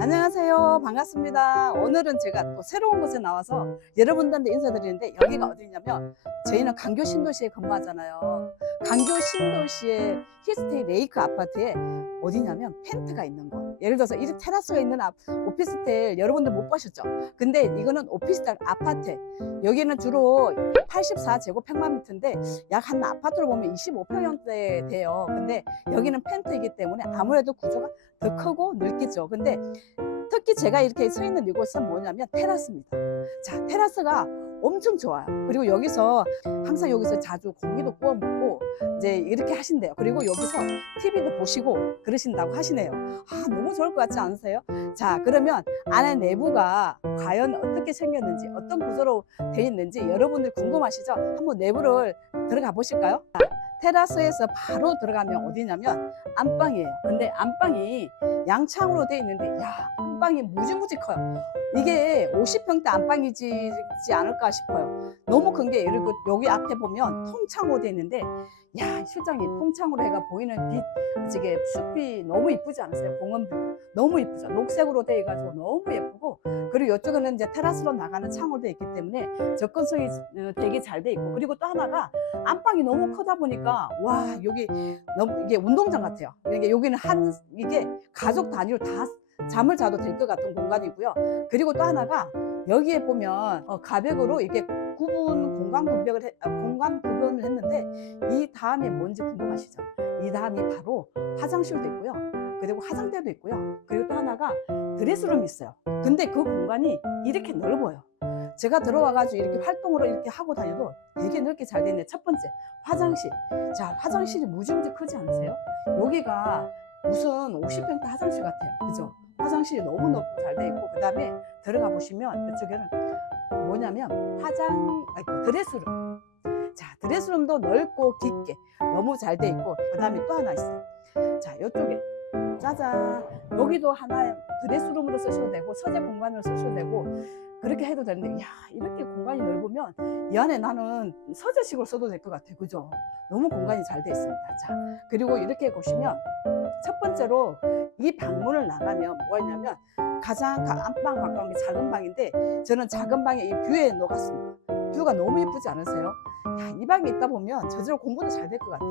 안녕하세요. 반갑습니다. 오늘은 제가 또 새로운 곳에 나와서 여러분들한테 인사드리는데 여기가 어디냐면 저희는 강교 신도시에 근무하잖아요. 강교 신도시의 힐스테이 레이크 아파트에 어디냐면 펜트가 있는 곳. 예를 들어서 이 테라스가 있는 앞- 오피스텔 여러분들 못 보셨죠? 근데 이거는 오피스텔 아파트. 여기는 주로 84제곱평방미터인데 약 한 아파트로 보면 25평형대 돼요. 근데 여기는 펜트이기 때문에 아무래도 구조가 더 크고 넓겠죠. 근데 특히 제가 이렇게 서 있는 이곳은 뭐냐면 테라스입니다. 자, 테라스가 엄청 좋아요. 그리고 여기서 항상 여기서 자주 고기도 구워 먹고 이제 이렇게 하신대요. 그리고 여기서 TV도 보시고 그러신다고 하시네요. 아, 너무 좋을 것 같지 않으세요? 자, 그러면 안에 내부가 과연 어떻게 생겼는지, 어떤 구조로 되어 있는지 여러분들 궁금하시죠? 한번 내부를 들어가 보실까요? 자, 테라스에서 바로 들어가면 어디냐면 안방이에요. 근데 안방이 양창으로 되어 있는데 야 안방이 무지무지 커요. 이게 50평대 안방이지 않을까 싶어요. 너무 큰 게 예를 들어 여기 앞에 보면 통창으로 되어 있는데 야 실장님 통창으로 해가 보이는 빛 저게 숲이 너무 이쁘지 않으세요? 공원뷰 너무 이쁘죠. 녹색으로 되어 가지고 너무 예쁘고 그리고 이쪽에는 이제 테라스로 나가는 창으로 되어 있기 때문에 접근성이 어, 되게 잘 돼 있고 그리고 또 하나가 안방이 너무 크다 보니까 와 여기 너무 이게 운동장 같아요. 이게 여기는 한 이게 가족 단위로 다 잠을 자도 될 것 같은 공간이고요. 그리고 또 하나가 여기에 보면 어, 가벽으로 이렇게 구분 공간 구별을 해, 아, 공간 구분을 했는데 이 다음에 뭔지 궁금하시죠? 이 다음이 바로 화장실도 있고요. 그리고 화장대도 있고요. 그리고 또 하나가 드레스룸이 있어요. 근데 그 공간이 이렇게 넓어요. 제가 들어와가지고 이렇게 활동으로 이렇게 하고 다녀도 되게 넓게 잘 되네. 첫 번째, 화장실. 자, 화장실이 무지무지 크지 않으세요? 여기가 무슨 50평대 화장실 같아요. 그죠? 화장실이 너무 넓고 잘돼 있고, 그 다음에 들어가 보시면 이쪽에는 뭐냐면 화장, 아니, 그 드레스룸. 자, 드레스룸도 넓고 깊게 너무 잘 돼 있고, 그 다음에 또 하나 있어요. 자, 이쪽에 짜잔. 여기도 하나의 드레스룸으로 쓰셔도 되고, 서재 공간으로 쓰셔도 되고, 그렇게 해도 되는데, 야, 이렇게 공간이 넓으면 이 안에 나는 서재식으로 써도 될 것 같아요. 그죠? 너무 공간이 잘 돼 있습니다. 자, 그리고 이렇게 보시면 첫 번째로 이 방문을 나가면 뭐가 있냐면 가장 가- 안방 가까운 게 작은 방인데 저는 작은 방에 이 뷰에 녹았습니다. 뷰가 너무 예쁘지 않으세요? 야, 이 방에 있다 보면 저절로 공부도 잘 될 것 같아.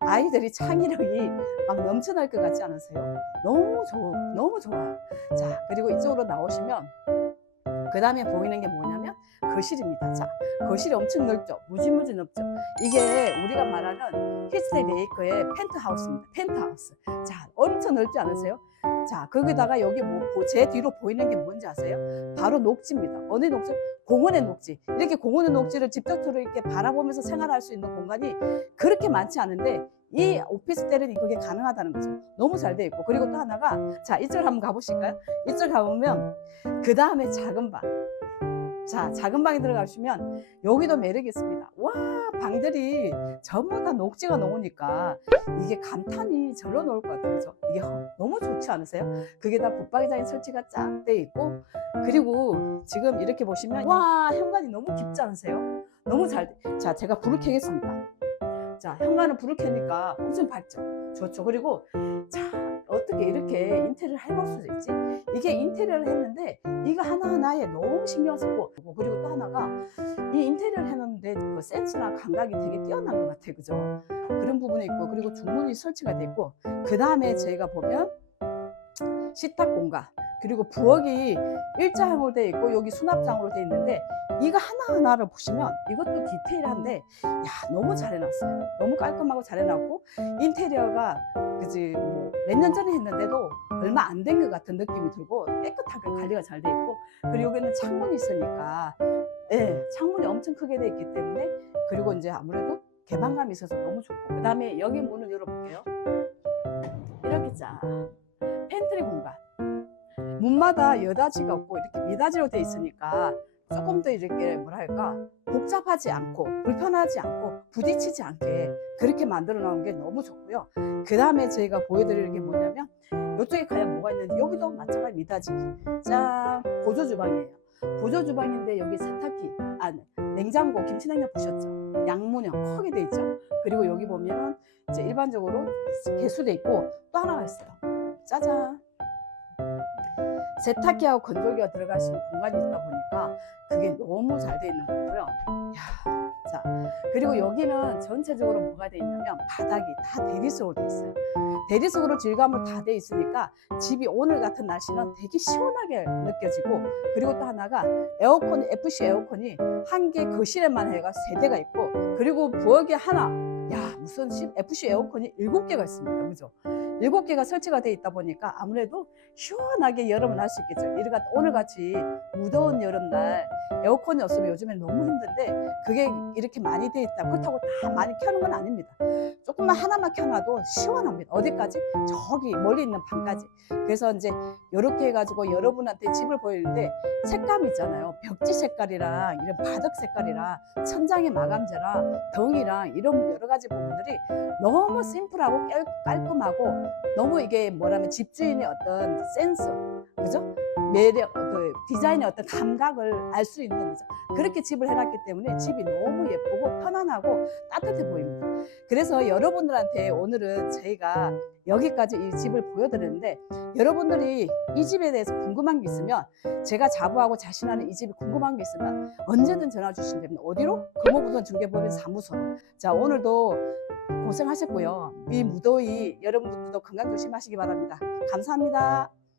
아이들이 창의력이 막 넘쳐날 것 같지 않으세요? 너무 좋, 너무 좋아요. 자, 그리고 이쪽으로 나오시면 그 다음에 보이는 게 뭐냐면 거실입니다. 자, 거실이 엄청 넓죠? 무지무지 넓죠? 이게 우리가 말하는 힐스테이 레이크의 펜트하우스입니다. 펜트하우스. 자, 엄청 넓지 않으세요? 자, 거기다가 여기 뭐, 보- 제 뒤로 보이는 게 뭔지 아세요? 바로 녹지입니다. 어느 녹지? 공원의 녹지. 이렇게 공원의 녹지를 직접적으로 이렇게 바라보면서 생활할 수 있는 공간이 그렇게 많지 않은데 이 오피스텔은 그게 가능하다는 거죠. 너무 잘 돼 있고. 그리고 또 하나가, 자, 이쪽 한번 가보실까요? 이쪽 가보면, 그 다음에 작은 방. 자, 작은 방에 들어가시면 여기도 매력이 있습니다. 와, 방들이 전부 다 녹지가 나오니까 이게 감탄이 절로 나올 것 같아요. 이게 허- 너무 좋지 않으세요? 그게 다 붙박이장에 설치가 쫙 돼 있고 그리고 지금 이렇게 보시면 와, 현관이 너무 깊지 않으세요? 너무 잘 돼. 자, 제가 불을 켜겠습니다. 자, 현관은 불을 켜니까 엄청 밝죠? 좋죠. 그리고 자, 어떻게 이렇게 인테리어를 해볼 수 있지? 이게 인테리어를 했는데 이거 하나하나에 너무 신경 쓰고 그리고 또 하나가 이 인테리어를 해놓는데 그 센스나 감각이 되게 뛰어난 것 같아요. 그죠? 그런 부분이 있고 그리고 중문이 설치가 돼 있고 그 다음에 저희가 보면 식탁 공간 그리고 부엌이 일자형으로 돼 있고 여기 수납장으로 돼 있는데 이거 하나하나를 보시면 이것도 디테일한데 야 너무 잘 해놨어요. 너무 깔끔하고 잘 해놨고 인테리어가 그지 뭐몇년 전에 했는데도 얼마 안 된 것 같은 느낌이 들고 깨끗하게 관리가 잘 돼 있고 그리고 여기는 창문이 있으니까 예 창문이 엄청 크게 돼 있기 때문에 그리고 이제 아무래도 개방감이 있어서 너무 좋고 그 다음에 여기 문을 열어볼게요. 이렇게 쫙. 팬트리 공간 문마다 여다지가 없고 이렇게 미닫이로 돼 있으니까 조금 더 이렇게 뭐랄까 복잡하지 않고 불편하지 않고 부딪히지 않게 그렇게 만들어 놓은 게 너무 좋고요. 그 다음에 저희가 보여드리는 게 뭐냐면 이쪽에 과연 뭐가 있는지 여기도 마찬가지 미닫이 짠 보조 주방이에요. 보조 주방인데 여기 세탁기 아 냉장고 김치냉장 보셨죠? 양문형 크게 돼 있죠. 그리고 여기 보면 이제 일반적으로 개수돼 있고 또 하나가 있어요. 짜잔 세탁기하고 건조기가 들어갈 수 있는 공간이 있다 보니까 그게 너무 잘 돼 있는 거고요. 야, 자 그리고 여기는 전체적으로 뭐가 돼 있냐면 바닥이 다 대리석으로 돼 있어요. 대리석으로 질감을 다 돼 있으니까 집이 오늘 같은 날씨는 되게 시원하게 느껴지고 그리고 또 하나가 에어컨 FC 에어컨이 한 개 거실에만 해가 세 대가 있고 그리고 부엌에 하나 야 무슨 시- FC 에어컨이 일곱 개가 있습니다 그죠 일곱 개가 설치가 돼 있다 보니까 아무래도 시원하게 여름을 할 수 있겠죠. 이르가 오늘 같이 무더운 여름날 에어컨이 없으면 요즘엔 너무 힘든데 그게 이렇게 많이 돼 있다. 그렇다고 다 많이 켜는 건 아닙니다. 조금만 하나만 켜놔도 시원합니다. 어디까지? 저기 멀리 있는 방까지. 그래서 이제 이렇게 해가지고 여러분한테 집을 보이는데 색감 있잖아요. 벽지 색깔이랑 이런 바닥 색깔이랑 천장의 마감재랑 덩이랑 이런 여러 가지 부분들이 너무 심플하고 깔, 깔끔하고 너무 이게 뭐라면 집주인의 어떤 센스, 그죠? 매력, 그 디자인의 어떤 감각을 알 수 있는 거죠. 그렇게 집을 해놨기 때문에 집이 너무 예쁘고 편안하고 따뜻해 보입니다. 그래서 여러분들한테 오늘은 저희가 여기까지 이 집을 보여드렸는데 여러분들이 이 집에 대해서 궁금한 게 있으면 제가 자부하고 자신하는 이 집이 궁금한 게 있으면 언제든 전화 주시면 됩니다. 어디로? 금호부동 중개법인 사무소로. 자 오늘도 고생하셨고요. 이 무더위 여러분들도 건강 조심하시기 바랍니다. 감사합니다.